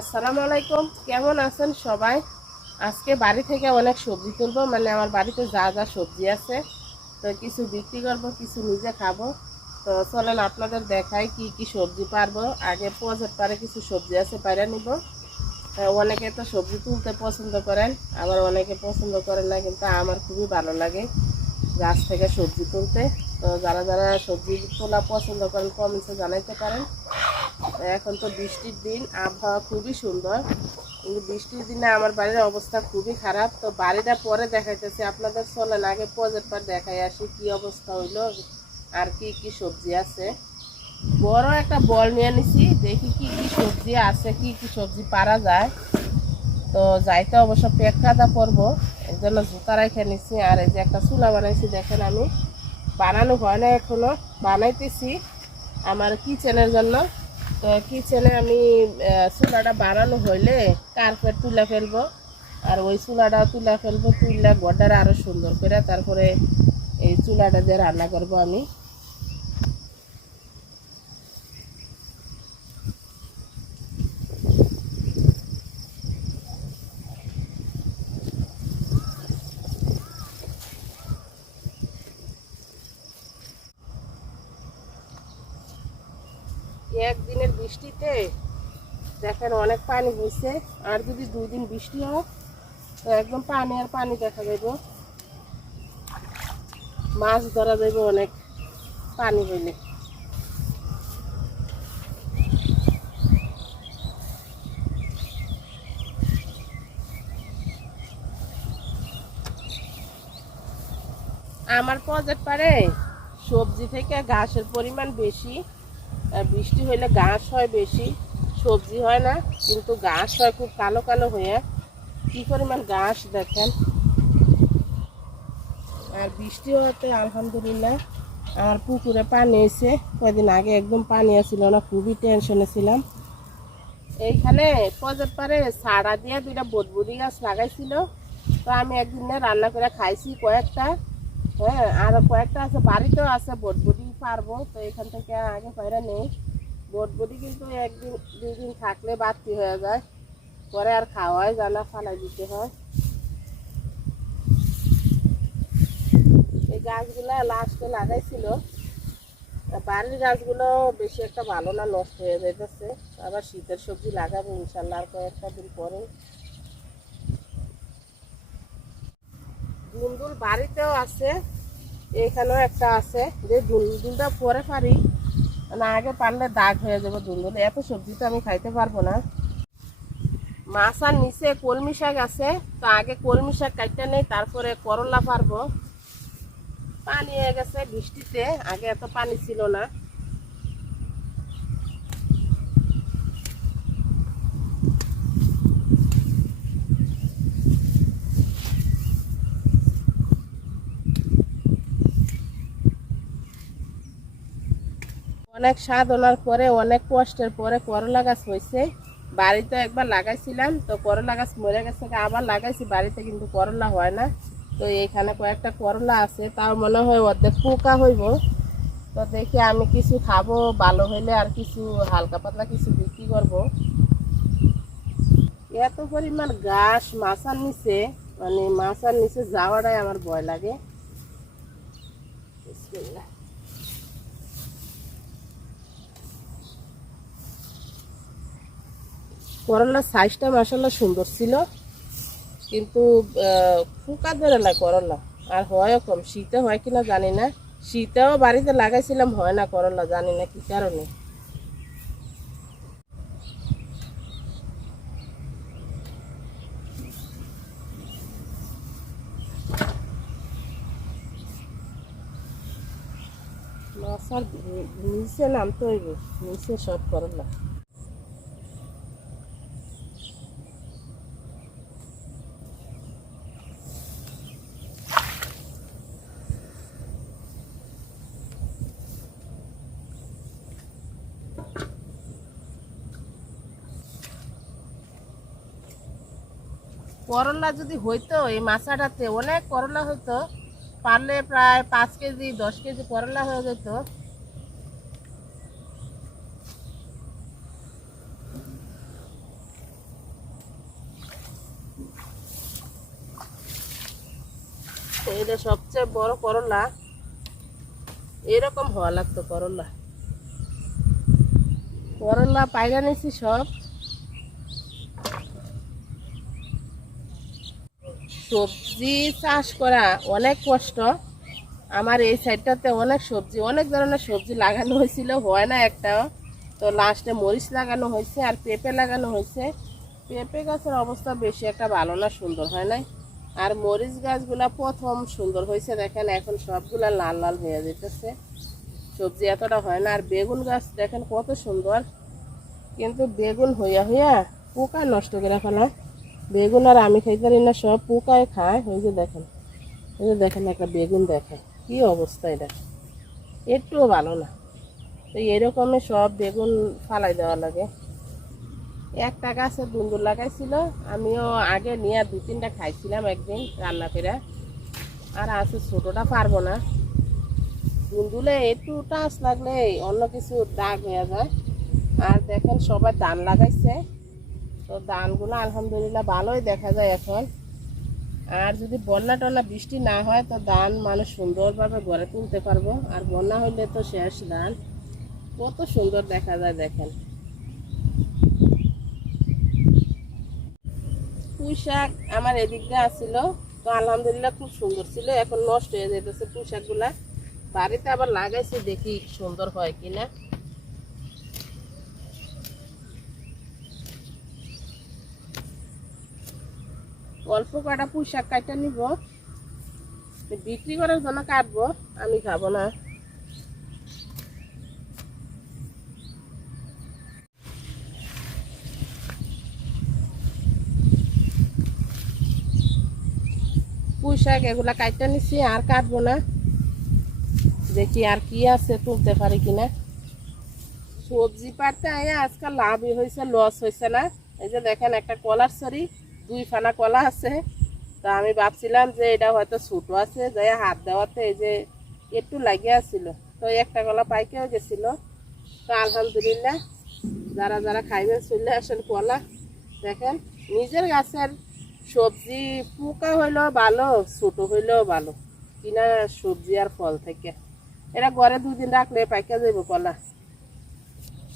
আসসালামু আলাইকুম। কেমন আছেন সবাই? আজকে বাড়ি থেকে অনেক সবজি তুলবো মানে আমার বাড়িতে যা যা সবজি আছে, তো কিছু বিক্রি করব, কিছু নিজে খাব। তো চলেন আপনাদের দেখাই কি কি সবজি পারব। আগে পজেট পারে কিছু সবজি আছে পারে নিব। অনেকে তো সবজি তুলতে পছন্দ করেন, আবার অনেকে পছন্দ করেন না, কিন্তু আমার খুবই ভালো লাগে গাছ থেকে সবজি তুলতে। তো যারা যারা সবজি তোলা পছন্দ করেন কমেন্টসে জানাইতে পারেন। এখন তো বৃষ্টির দিন, আবহাওয়া খুবই সুন্দর। কিন্তু বৃষ্টির দিনে আমার বাড়ির অবস্থা খুবই খারাপ। তো বাড়িটা পরে দেখাইতেছি, আপনাদের চলেন আগে পর দেখাই আসি কি অবস্থা হইল আর কি কি সবজি আছে। বড় একটা বল নিয়ে নিছি, দেখি কি কি সবজি আছে, কি কি সবজি পারা যায়। তো যাইতে অবশ্য পেট কাদা পরবো এর জন্য জুতা রেখে নিছি আর এই যে একটা চুলা বানাইছি, দেখেন আমি। বানানো হয় না এখনও, বানাইতেছি। আমার কিচেনের জন্য তো কিচেনে আমি চুলাটা বানানো হইলে কার্পেট তুলে ফেলব। আর ওই চুলাটা তুলে ফেলব, তুললে ঘরটারে আরও সুন্দর করে, তারপরে এই চুলাটা দিয়ে রান্না করব আমি। একদিনের বৃষ্টিতে দেখেন অনেক পানি হয়েছে। আর যদি দুই দিন বৃষ্টি হয়, তো একদম পানি আর পানি দেখা যাইব। মাছ ধরা যাইব অনেক পানি হইলে। আমার প্রজেক্ট পারে সবজি থেকে ঘাসের পরিমাণ বেশি। বৃষ্টি হইলে ঘাস হয় বেশি, সবজি হয় না, কিন্তু ঘাস হয় খুব কালো কালো হয়ে। কি পরিমাণ ঘাস দেখেন? আর বৃষ্টি হতে আলহামদুলিল্লাহ আমার পুকুরে পানি এসে কয়েকদিন আগে একদম পানি আসছিল না, খুবই টেনশনে ছিলাম। এইখানে পজের পারে সাড়া দিয়ে দুইটা বদবুদি গাছ লাগাইছিল। তো আমি একদিন রান্না করে খাইছি কয়েকটা হ্যাঁ আর কয়েকটা আছে, বাড়িতেও আছে বটবুটি পারব, তো এখান থেকে আগে পায়রা নেই। বটবুটি কিন্তু একদিন, দুই দিন থাকলে বাড়তি হয়ে যায়। পরে আর খাওয়াই জানা ফালাই দিতে হয়। এই গাছগুলা লাস্টে লাগাইছিল। বাড়ির গাছগুলো বেশি একটা ভালো না, নষ্ট হয়ে যাইতেছে। আবার শীতের সবজি লাগাবো ইনশাল্লাহ আর কয়েকটা দিন পরে। দুন্দুল বাড়িতেও আছে। এখানেও একটা আছে, যে দুলদুলটা পরে পারি, না আগে পারলে দাগ হয়ে যাবে দুলদুল এত সবজি তো আমি খাইতে পারব না। মাছ আর নিচে কলমি শাক আছে, তো আগে কলমি শাক কাটতে নেই, তারপরে করলা পারব। পানি হয়ে গেছে বৃষ্টিতে, আগে এত পানি ছিল না। অনেক সাধনার পরে, অনেক কষ্টের পরে করলা গাছ হয়েছে। বাড়িতে একবার লাগাইছিলাম, তো করলা গাছ মরে গেছে আবার লাগাইছি, বাড়িতে কিন্তু করলা হয় না। তো এইখানে কয়েকটা করলা আছে, তাও মনে হয় অর্ধেক পোকা হইব। তো দেখি আমি কিছু খাব, ভালো হইলে আর কিছু হালকা পাতলা কিছু বিক্রি করব। এত পরিমাণ ঘাস মাছার নিচে মানে মাছার নিচে যাওয়াটাই আমার ভয় লাগে। বিসমিল্লাহ। করলার সাইজটা মাসাল্লাহ সুন্দর ছিল। কিন্তু ফুকা ধরে না করলা আর হয় কম। শীতে হয় কিনা জানি না। শীতেও বাড়িতে লাগাইছিলাম, হয় না করলা জানি না কি কারণে। নিচে নামতে হইব। নিচে সব করলা করলা যদি হইতো, এই মাছাটাতে অনেক করলা হইতো, পারলে প্রায় পাঁচ কেজি, দশ কেজি করলা হয়ে যেত। এটা সবচেয়ে বড় করলা। এরকম হওয়া লাগতো করলা। করলা পাইরা নিছি সব। সবজি চাষ করা অনেক কষ্ট। আমার এই সাইডটাতে অনেক সবজি, অনেক ধরনের সবজি লাগানো হয়েছিল, হয় না একটাও। তো লাস্টে মরিচ লাগানো হয়েছে আর পেঁপে লাগানো হয়েছে। পেঁপে গাছের অবস্থা বেশি একটা ভালো না, সুন্দর, হয় নাই? আর মরিচ গাছগুলা প্রথম সুন্দর হয়েছে, দেখেন এখন সবগুলা লাল লাল হয়ে যেতেছে সবজি এতটা হয় না, আর বেগুন গাছ দেখেন কত সুন্দর। কিন্তু বেগুন হইয়া হইয়া পোকা নষ্ট করে ফেলা। বেগুন আর আমি খাইতে পারি না, সব পোকায় খায়। ওই যে দেখেন ওই যে দেখেন, একটা বেগুন দেখে কি অবস্থা এটা। একটুও ভালো না। তো এরকমই সব বেগুন ফালাই দেওয়া লাগে। একটা গাছে দুন্দুর লাগাইছিল, আমিও আগে নিয়ে দু তিনটা খাইছিলাম একদিন রান্না করে। আর আছে ছোটোটা পারব না। দুন্দুলে একটু টাচ লাগলে অন্য কিছু দাগ হয়ে যায়। আর দেখেন, সবাই ধান লাগাইছে। তো ধানগুলো আলহামদুলিল্লাহ ভালোই দেখা যায় এখন। আর যদি বন্যা টন্যা বৃষ্টি না হয়, তো ধান মানুষ সুন্দরভাবে ঘরে তুলতে পারব। আর বন্যা হইলে তো শেষ ধান। কত সুন্দর দেখা যায় দেখেন। পুঁই শাক আমার এদিক দিয়ে আসছিল। তো আলহামদুলিল্লাহ খুব সুন্দর ছিল, এখন নষ্ট হয়ে যেতেছে পুঁই শাকগুলা। বাড়িতে আবার লাগাইছি দেখি সুন্দর হয় কিনা। অল্প কটা পুঁই কাটা নিব। বিক্রি করার জন্য কাটবো, আমি খাব না। পুঁই শাক এগুলা কাটতে নিছি, আর কাটবো না। দেখি আর কি আছে তুলতে পারি কিনা। সবজি আয়া আজকাল লাভই হয়েছে লস হয়েছে না। এই যে দেখেন একটা কলার সরি দুই ফানা কলা আছে। তা আমি ভাবছিলাম যে এটা হয়তো ছোটো আছে, যাই হাত দেওয়াতে এই যে একটু লাগিয়ে আসছিল তো একটা কলা পাইকেও গেছিল। তো আলহামদুলিল্লাহ যারা যারা খাইবেন চলে আসেন কলা। দেখেন, নিজের গাছের সবজি পোকা হইলেও ভালো, ছোটো হইলেও ভালো। কিনা সবজি আর ফল থেকে। এটা ঘরে দুদিন রাখলে পাইকা যাইব কলা।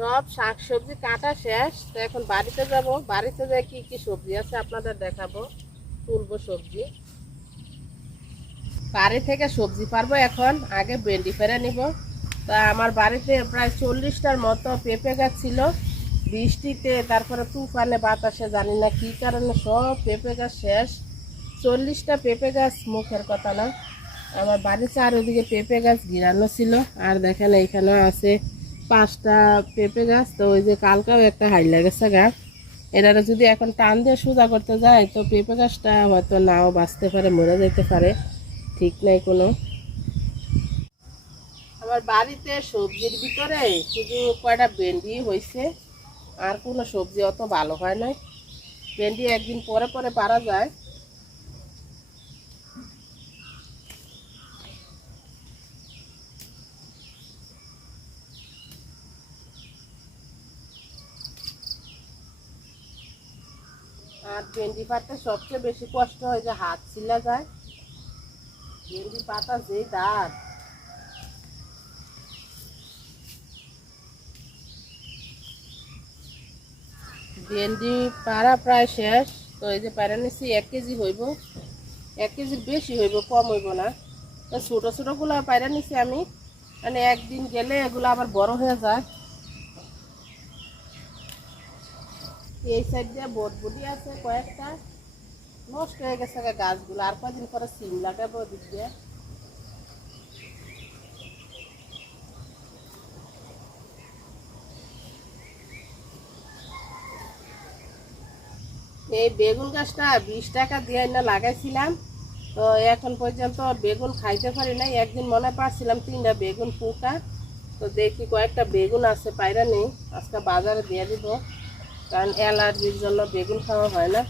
সব শাক সবজি কাটা শেষ। তো এখন বাড়িতে যাব। বাড়িতে যাই কি কি সবজি আছে আপনাদের দেখাবো। তুলবো সবজি। বাড়ি থেকে সবজি পারব এখন। আগে ভেন্ডি ফেরে নিব। তা আমার বাড়িতে প্রায় চল্লিশটার মতো পেঁপে গাছ ছিল। বৃষ্টিতে, তারপরে তুফানে, বাতাসে, জানি না কী কারণে সব পেঁপে গাছ শেষ। চল্লিশটা পেঁপে গাছ মুখের কথা না। আমার বাড়ির চারিদিকে পেঁপে গাছ গিরানো ছিল। আর দেখেন এইখানে আছে পাঁচটা পেঁপে গাছ, তো ওই যে কালকাও একটা হাইলা গেছে গাছ। এটারে যদি এখন টান দিয়ে সোজা করতে যায়, তো পেঁপে গাছটা হয়তো নাও বাঁচতে পারে, মরে যেতে পারে। ঠিক নাই কোনো। আমার বাড়িতে সবজির ভিতরে শুধু কয়টা ভেন্ডি হয়েছে আর কোনো সবজি অত ভালো হয় না ভেন্ডি একদিন পরে পরে পারা যায়। আর ভেন্ডি পাতা সবচেয়ে বেশি কষ্ট হয় যে হাত ছিলা যায়। ভেন্ডি পাতা যেই দাঁত ভেন্ডি পাড়া প্রায় শেষ, তো এই যে পাড়া নিচ্ছি এক কেজি হইব। এক কেজি বেশি হইব, কম হইব না। তো ছোটো ছোটোগুলো পায়রা নিছি আমি। মানে একদিন গেলে এগুলো আবার বড় হয়ে যায়। এই সাইড দিয়ে বটবুটি আছে, কয়েকটা। নষ্ট হয়ে গেছে গাছগুলো। আর কয়দিন পরে সিম লাগাবো দিয়ে। এই বেগুন গাছটা বিশ টাকা দিয়ে না লাগাইছিলাম। তো এখন পর্যন্ত বেগুন খাইতে পারি নাই। একদিন মনে পারছিলাম তিনটা বেগুন পোকা। তো দেখি কয়েকটা বেগুন আছে পায়রা নেই। আজকে বাজারে দিয়ে দিব। কারণ অ্যালার্জির জন্য বেগুন খাওয়া হয় না।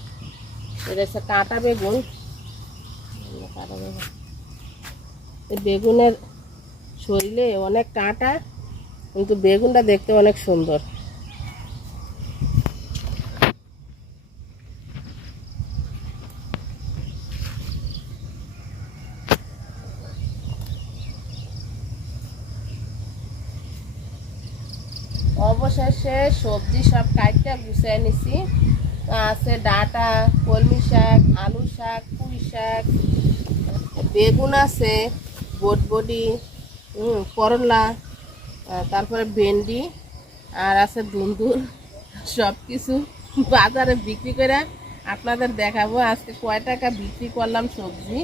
এটা হচ্ছে কাঁটা বেগুন। কাঁটা বেগুন বেগুনের শরীরে অনেক কাঁটা, কিন্তু বেগুনটা দেখতে অনেক সুন্দর। অবশেষে সবজি সব কাইটটা গুছিয়ে নিছি। আছে ডাঁটা, কলমি শাক, আলু শাক, পুঁই শাক, বেগুন আছে, বটবডি করলা তারপরে ভেন্ডি, আর আছে দুন্দুর সব কিছু বাজারে বিক্রি করে আপনাদের দেখাবো। আজকে কয় টাকা বিক্রি করলাম সবজি?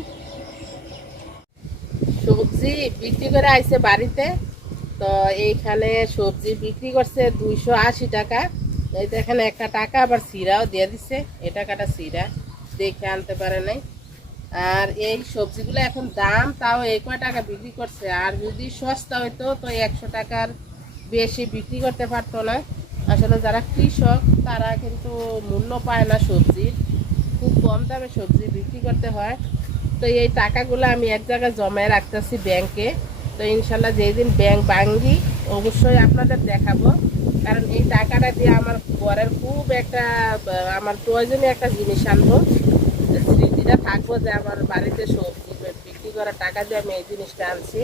সবজি বিক্রি করে আইছে বাড়িতে। তো এইখানে সবজি বিক্রি করছে দুইশো আশি টাকা। এই দেখেন একটা টাকা আবার সিরাও দিয়ে দিছে। এ টাকাটা সিরা, দেখে আনতে পারে নাই। আর এই সবজিগুলো এখন দাম তাও এই কয় টাকা বিক্রি করছে। আর যদি সস্তা হইতো, তো একশো টাকার বেশি বিক্রি করতে পারতো না। আসলে যারা কৃষক, তারা কিন্তু মূল্য পায় না সবজির খুব কম দামে সবজি বিক্রি করতে হয়। তো এই টাকাগুলো আমি এক জায়গায় জমায় রাখতেছি ব্যাংকে। তো ইনশাল্লাহ যেদিন ব্যাংক ভাঙ্গি, অবশ্যই আপনাদের দেখাবো। কারণ এই টাকাটা দিয়ে আমার ঘরের খুব একটা, আমার প্রয়োজনীয় একটা জিনিস আনব। স্মৃতিটা থাকব যে আমার বাড়িতে সবজি বিক্রি করার টাকা দিয়ে আমি এই জিনিসটা আনছি।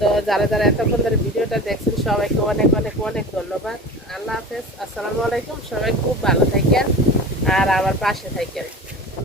তো যারা যারা এতক্ষণ ধরে ভিডিওটা দেখছেন, সবাইকে অনেক অনেক অনেক ধন্যবাদ। আল্লাহ হাফেজ। আসসালামু আলাইকুম। সবাই খুব ভালো থাকেন আর আমার পাশে থাকেন।